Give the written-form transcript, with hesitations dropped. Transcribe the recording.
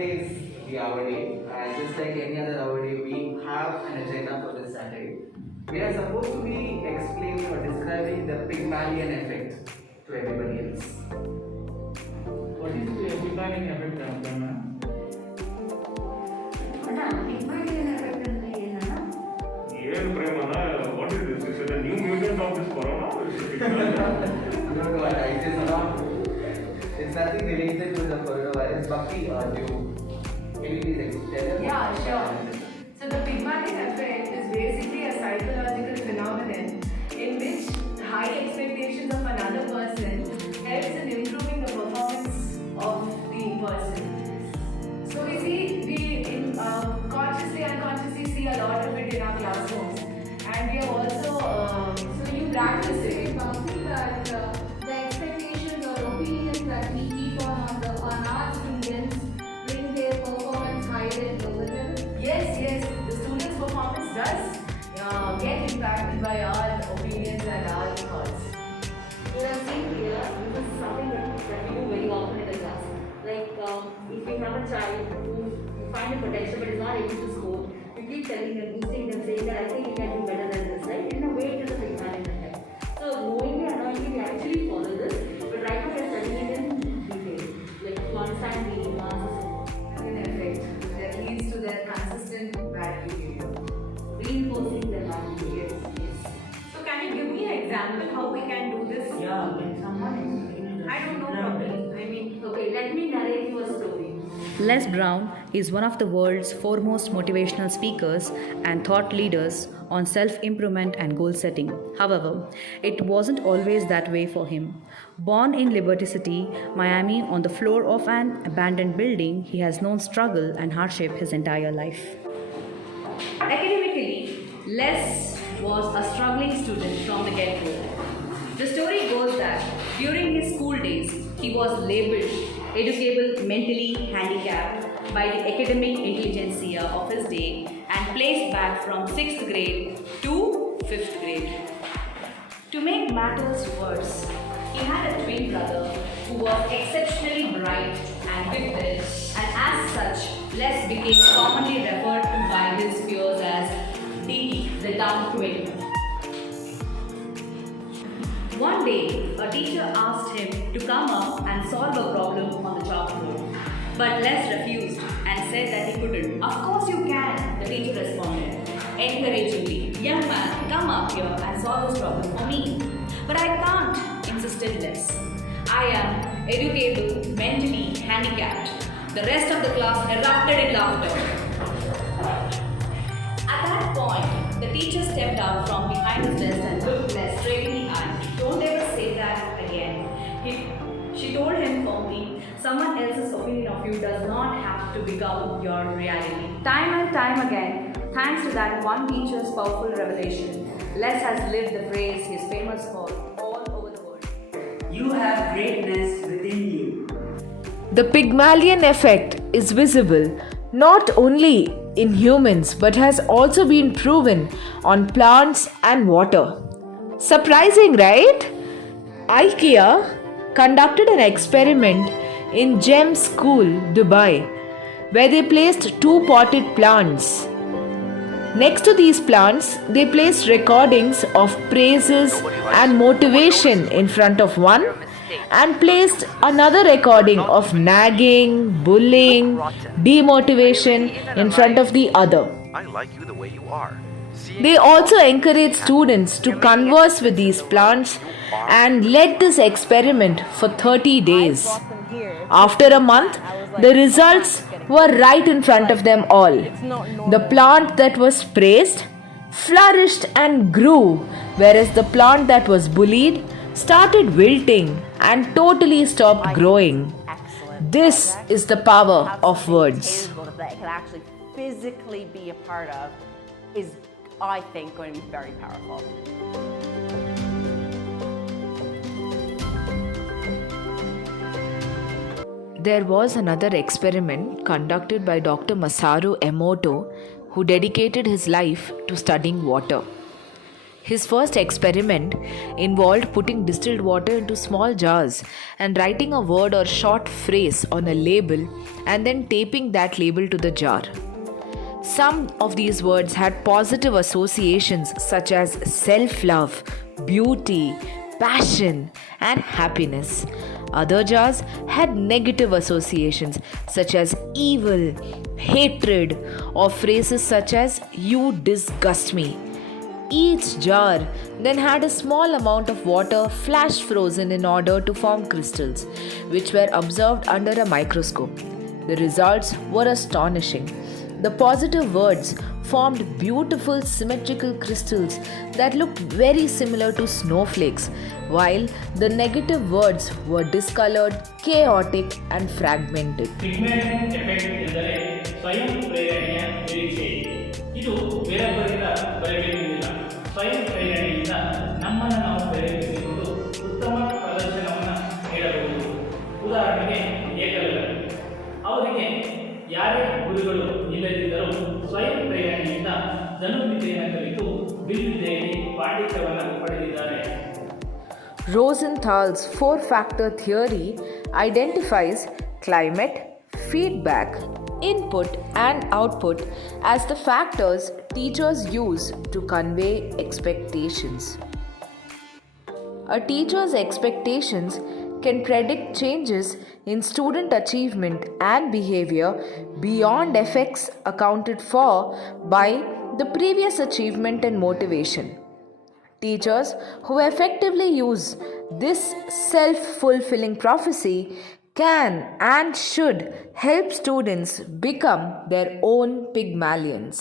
Saturday is the our day, and just like any other our day, we have an agenda for this Saturday. We are supposed to be explaining or describing the Pygmalion effect to everybody else. What is the Pygmalion effect, Pramana? ಏನು ಪ್ರೇಮನ what is this is the new mutant of this corona No, no, it is not. It's nothing related to the coronavirus. Bhakti, can you please tell us? Yeah, sure. So the Pygmalion effect is basically a psychological phenomenon in which high expectations of another person helps in improving the performance of the person. So we consciously, unconsciously see a lot of it in our classrooms, and we have also so you practice it. Something that the expectations or opinions that we keep on our students bring their performance higher and lower level. Yes, the students' performance does get impacted by our opinions and our thoughts. You have seen here, this is something that we do very often in the class. Like, if we have a child who you find a potential but is not able to score, you keep telling them, boosting them, saying that I think you can do better than this, right? In a way, it is a Pygmalion effect. So, knowingly, unknowingly, we actually follow this, but right now we are studying it in detail, like to understand the nuances. An effect that leads to their consistent bad behavior. Reinforcing their bad behavior. Yes. So can you give me an example how we can do this? Yeah, can someone I don't know properly. I mean, Okay, let me narrate you a story. Les Brown is one of the world's foremost motivational speakers and thought leaders on self improvement and goal setting. However, it wasn't always that way for him. Born in Liberty City, Miami, on the floor of an abandoned building, he has known struggle and hardship his entire life. Academically, Les was a struggling student from the get go. The story goes that during his school days, he was labeled educable mentally handicapped by the academic intelligentsia of his day and placed back from 6th grade to 5th grade. To make matters worse, he had a twin brother who was exceptionally bright and gifted, and as such, Les became commonly referred to by his peers as Dee, the dumb twin. One day, a teacher asked him to come up and solve a problem on the chalkboard. But Les refused and said that he couldn't. Of course you can, the teacher responded, encouragingly. Young man, come up here and solve this problem for me. But I can't, insisted Les. I am educable, mentally handicapped. The rest of the class erupted in laughter. At that point, the teacher stepped out from behind his desk and looked Les straight in the eye. Don't ever say that again. She told him firmly, someone else's opinion of you does not have to become your reality. Time and time again, thanks to that one teacher's powerful revelation, Les has lived the phrase he is famous for all over the world. You have greatness within you. The Pygmalion effect is visible not only in humans but has also been proven on plants and water. Surprising, right? IKEA conducted an experiment in Gem School, Dubai, where they placed 2 potted plants. Next to these plants, they placed recordings of praises and motivation in front of one and placed another recording of nagging, bullying, demotivation in front of the other. I like you the way you are. They also encourage students to converse with these plants and led this experiment for 30 days. After a month, the results were right in front of them all. The plant that was praised flourished and grew, whereas the plant that was bullied started wilting and totally stopped growing. This is the power of words. That it can actually physically be a part of is, I think, going to be very powerful. There was another experiment conducted by Dr. Masaru Emoto, who dedicated his life to studying water. His first experiment involved putting distilled water into small jars and writing a word or short phrase on a label and then taping that label to the jar. Some of these words had positive associations such as self love, beauty, passion, and happiness. Other jars had negative associations such as evil, hatred, or phrases such as you disgust me. Each jar then had a small amount of water flash frozen in order to form crystals, which were observed under a microscope. The results were astonishing. The positive words formed beautiful symmetrical crystals that looked very similar to snowflakes, while the negative words were discolored, chaotic, and fragmented. Pigment effect ಎಂದರೆ ಸ್ವಯಂ ಪ್ರೇರಣೆಯ ನಿರೀಕ್ಷೆ. ಇದು ಬೇರೊಬ್ಬರಿಂದ ಬರಬೇಕಿಲ್ಲ. ಸ್ವಯಂ ಪ್ರೇರಣೆಯಿಂದ ನಮ್ಮನ್ನು ನಾವು ಪ್ರೇರೇಪಿಸಿಕೊಂಡು ಉತ್ತಮ ಪ್ರದರ್ಶನವನ್ನು ನೀಡಬಹುದು. ಉದಾಹರಣೆಗೆ ಏಕಲವ್ಯ. ಅವರಿಗೆ ಯಾರೇ ಗುರುಗಳು ಇಲ್ಲದಿದ್ದರೂ ಸ್ವಯಂ ಪ್ರೇರಣೆಯಿಂದ ಧನುರ್ವಿದ್ಯೆಯನ್ನು ಕಲಿತು ಬಿಲ್ವಿದ್ಯೆಯಲ್ಲಿ ಪಾಂಡಿತ್ಯವನ್ನು ಪಡೆದಿದ್ದಾರೆ. Rosenthal's four-factor theory identifies climate, feedback, input, and output as the factors teachers use to convey expectations. A teacher's expectations can predict changes in student achievement and behavior beyond effects accounted for by the previous achievement and motivation. Teachers who effectively use this self-fulfilling prophecy can and should help students become their own Pygmalions.